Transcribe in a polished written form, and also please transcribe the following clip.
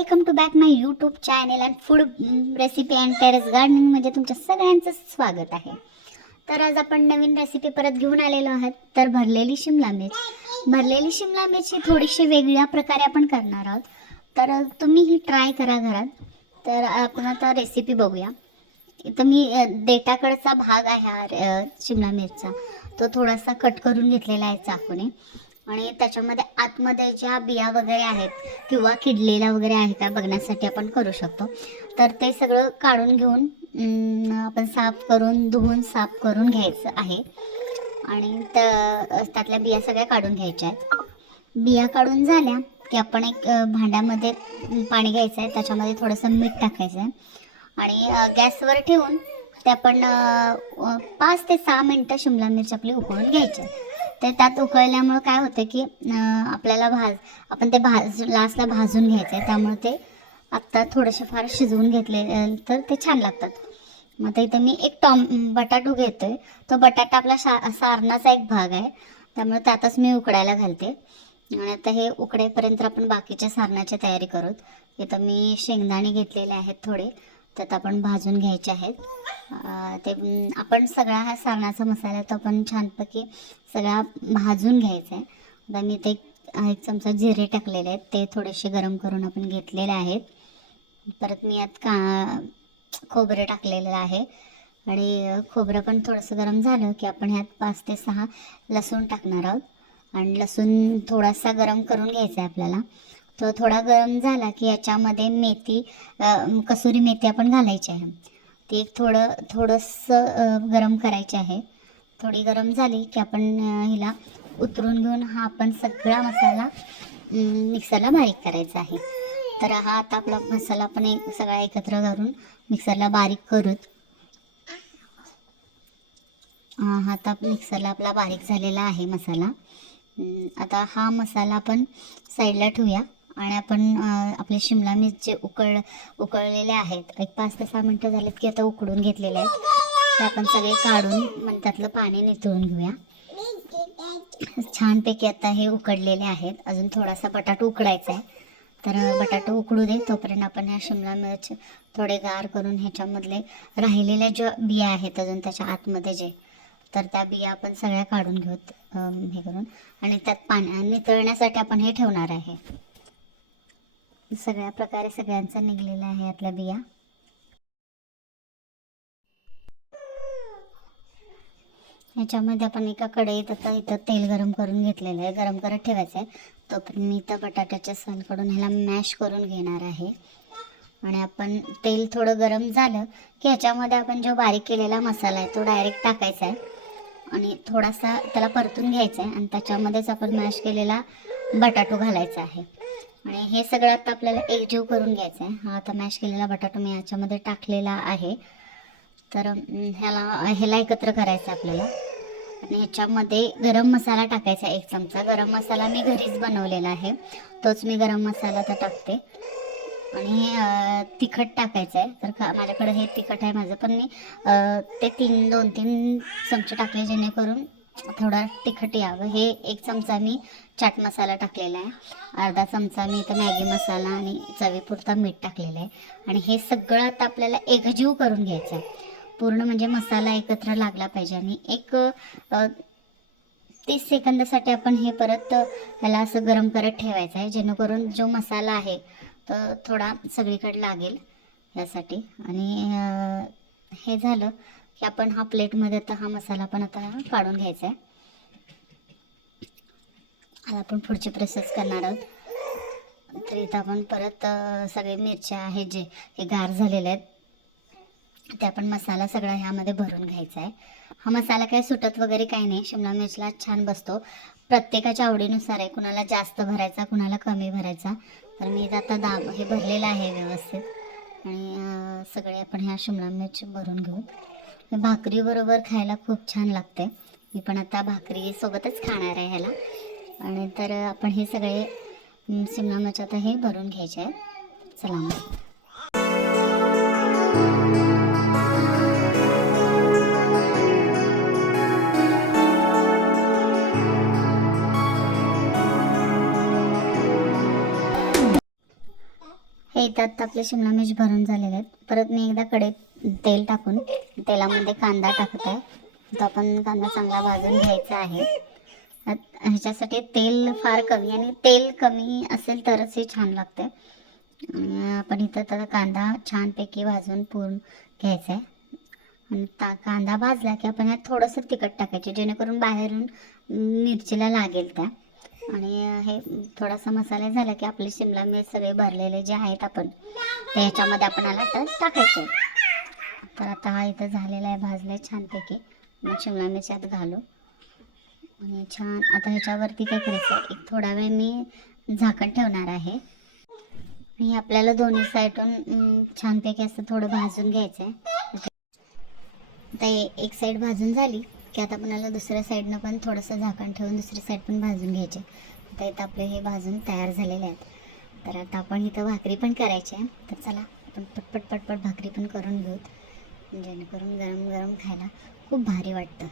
Welcome to back my YouTube channel and food recipe and terrace gardening मध्ये तुमच्या सगळ्यांचं स्वागत आहे. तर आज आपण नवीन रेसिपी परत घेऊन आलेलो आहोत. तर भरलेली शिमला मिरची ही थोडीशी वेगळ्या प्रकारे आपण करणार आहोत. तर तुम्ही ही ट्राय करा घरात. तर आपण आता रेसिपी बघूया. इथं मी देठाकडचा भाग आहे शिमला मिरचा तो थोडासा कट करून घेतलेला आहे चाकूने. आणि त्याच्यामध्ये आतमध्ये ज्या बिया वगैरे आहेत किंवा किडलेला वगैरे आहे का बघण्यासाठी आपण करू शकतो. तर ते सगळं काढून घेऊन आपण धुवून साफ करून घ्यायचं आहे. आणि त्यातल्या बिया सगळ्या काढून घ्यायच्या आहेत. बिया काढून झाल्या की आपण एक भांड्यामध्ये पाणी घ्यायचं आहे, त्याच्यामध्ये थोडंसं मीठ टाकायचं आहे आणि गॅसवर ठेवून ते आपण 5 ते 6 मिनटं शिमला मिरची आपली उकळून घ्यायची. ते त्यात उकळल्यामुळं काय होतं की आपल्याला आपण ते लास्टला भाजून घ्यायचं आहे, त्यामुळे ते आत्ता थोडेसे फार शिजवून घेतले तर ते छान लागतात. मग आता इथं मी एक बटाटू घेतो आहे. तो बटाटा आपला सारणाचा एक भाग आहे, त्यामुळे त्यातच मी उकडायला घालते. आणि आता हे उकडेपर्यंत आपण बाकीच्या सारणाची तयारी करूत. इथं मी शेंगदाणे घेतलेले आहेत थोडे, त्यात आपण भाजून घ्यायचे आहेत. ते आपण सगळा हा सारणाचा मसाला तो आपण छानपैकी सगळा भाजून घ्यायचा आहे. आता मी ते 1 चमचा जिरे टाकलेले आहेत, ते थोडेसे गरम करून आपण घेतलेले आहेत. परत मी यात खोबरं टाकलेलं आहे आणि खोबरं पण थोडंसं गरम झालं की आपण ह्यात 5 ते 6 लसूण टाकणार आहोत. आणि लसूण थोडासा गरम करून घ्यायचा आहे आपल्याला. तो थोडा गरम झाला की याच्यामध्ये कसुरी मेथी आपण घालायची आहे. ती थोडंसं गरम करायची आहे. थोडी गरम झाली की आपण हिला उतरून घेऊन हा आपण सगळा मसाला मिक्सरला बारीक करायचा आहे. तर हा आता आपला मसाला आपण सगळा एकत्र करून मिक्सरला बारीक करूत. हा आता मिक्सरला आपला बारीक झालेला आहे मसाला. आता हा मसाला आपण साईडला ठेवूया आणि आपण आपले शिमला मिरची उकळलेले आहेत. एक 5 ते 6 मिनटं झालेत की आता उकडून घेतलेले आहेत. ते आपण सगळे काढून त्यातलं पाणी निथळून घेऊया. छानपैकी आता हे उकडलेले आहेत. अजून थोडासा बटाटा उकडायचा आहे. तर बटाटा उकडू दे, तोपर्यंत आपण ह्या शिमला मिरच थोडे गार करून ह्याच्यामधले राहिलेल्या ज्या बिया आहेत अजून त्याच्या आतमध्ये तर त्या बिया आपण सगळ्या काढून घेऊत हे करून. आणि त्यात नितळण्यासाठी आपण हे ठेवणार आहे. सगळ्या प्रकारे सगळ्यांचा निघलेला आहे यातल्या बिया. ह्याच्यामध्ये आपण एका कढईत आता इथं तेल गरम करून घेतलेलं आहे, गरम करत ठेवायचं आहे. तोपर्यंत मी इथं बटाट्याच्या साल काढून ह्याला मॅश करून घेणार आहे. आणि आपण तेल थोडं गरम झालं की ह्याच्यामध्ये आपण जो बारीक केलेला मसाला आहे तो डायरेक्ट टाकायचा आहे आणि थोडासा त्याला परतून घ्यायचा आहे. आणि त्याच्यामध्येच आपण मॅश केलेला बटाटो घालायचा आहे. आणि हे सगळं आता आपल्याला एकजीव करून घ्यायचं आहे. हा आता मॅश केलेला बटाटो मी याच्यामध्ये टाकलेला आहे. तर ह्याला एकत्र करायचं आपल्याला. आणि ह्याच्यामध्ये गरम मसाला टाकायचा 1 चमचा. गरम मसाला मी घरीच बनवलेला आहे, तोच मी गरम मसाला तर टाकते. आणि तिखट टाकायचं आहे. तर माझ्याकडे हे तिखट आहे माझं, पण मी ते 2-3 चमचे टाकले जेणेकरून थोडा तिखट यावं. हे 1 चमचा मी चाट मसाला टाकलेला आहे. अर्धा चमचा मी इथं मॅगी मसाला आणि चवीपुरता मीठ टाकलेलं आहे. आणि हे सगळं आता आपल्याला एकजीव करून घ्यायचं आहे पूर्ण, म्हणजे मसाला एकत्र लागला पाहिजे. आणि 30 सेकंदासाठी आपण हे परत ह्याला असं गरम करत ठेवायचं आहे, जेणेकरून जो मसाला आहे तर थोडा सगळीकडे लागेल यासाठी. आणि हे झालं की आपण हा प्लेटमध्ये आता हा मसाला पण आता काढून घ्यायचा आहे. आता आपण पुढची प्रोसेस करणार आहोत. तर इथं आपण परत सगळे मिरच्या आहेत हे गार झालेले आहेत ते आपण मसाला सगळा ह्यामध्ये भरून घ्यायचा आहे. हा मसाला काही सुटत वगैरे काही नाही, शिमला मिरचीला छान बसतो. प्रत्येकाच्या आवडीनुसार आहे, कुणाला जास्त भरायचा कुणाला कमी भरायचा. तर मी आता हे भरलेलं आहे व्यवस्थित. आणि सगळे आपण ह्या शिमला मिरची भरून घेऊ. भाकरीबरोबर खायला खूप छान लागते. मी पण आता भाकरीसोबतच खाणार आहे ह्याला. आणि तर आपण हे सगळे शिमला मिरची आता हे भरून घ्यायचे आहे. चला मग. तर इथं आता आपले शिमला मिर्च भरून झालेले आहेत. परत मी एकदा कढईत तेल टाकून तेलामध्ये कांदा टाकत आहे. तो आपण कांदा चांगला भाजून घ्यायचा आहे. ह्याच्यासाठी तेल फार कमी आणि तेल कमी असेल तरच हे छान लागते. आणि आपण इथं तर कांदा छानपैकी भाजून पूर्ण घ्यायचा आहे. आणि कांदा भाजला की आपण यात थोडंसं तिखट टाकायचे, जेणेकरून बाहेरून मिरचीला लागेल त्या. आणि हे थोडासा मसाला झाला की आपले शिमला मिर्च सगळे भरलेले जे आहेत आपण ते ह्याच्यामध्ये आपण आला टाकायचे. तर आता हा इथं झालेला आहे, भाजला आहे छानपैकी. मग शिमला मिर्च यात घालू आणि छान आता ह्याच्यावरती काय करायचं, एक थोडा वेळ मी झाकण ठेवणार आहे. आणि आपल्याला दोन्ही साईडून छानपैकी असं थोडं भाजून घ्यायचं आहे. आता एक साईड भाजून झाली की आता आपल्याला दुसऱ्या साईडनं पण थोडंसं झाकण ठेवून दुसरी साईड पण भाजून घ्यायचे. आता इथं आपले हे भाजून तयार झालेले आहेत. तर आता आपण इथं भाकरी पण करायची आहे. तर चला आपण पटपट भाकरी पण करून घेऊत, जेणेकरून गरम गरम खायला खूप भारी वाटतं.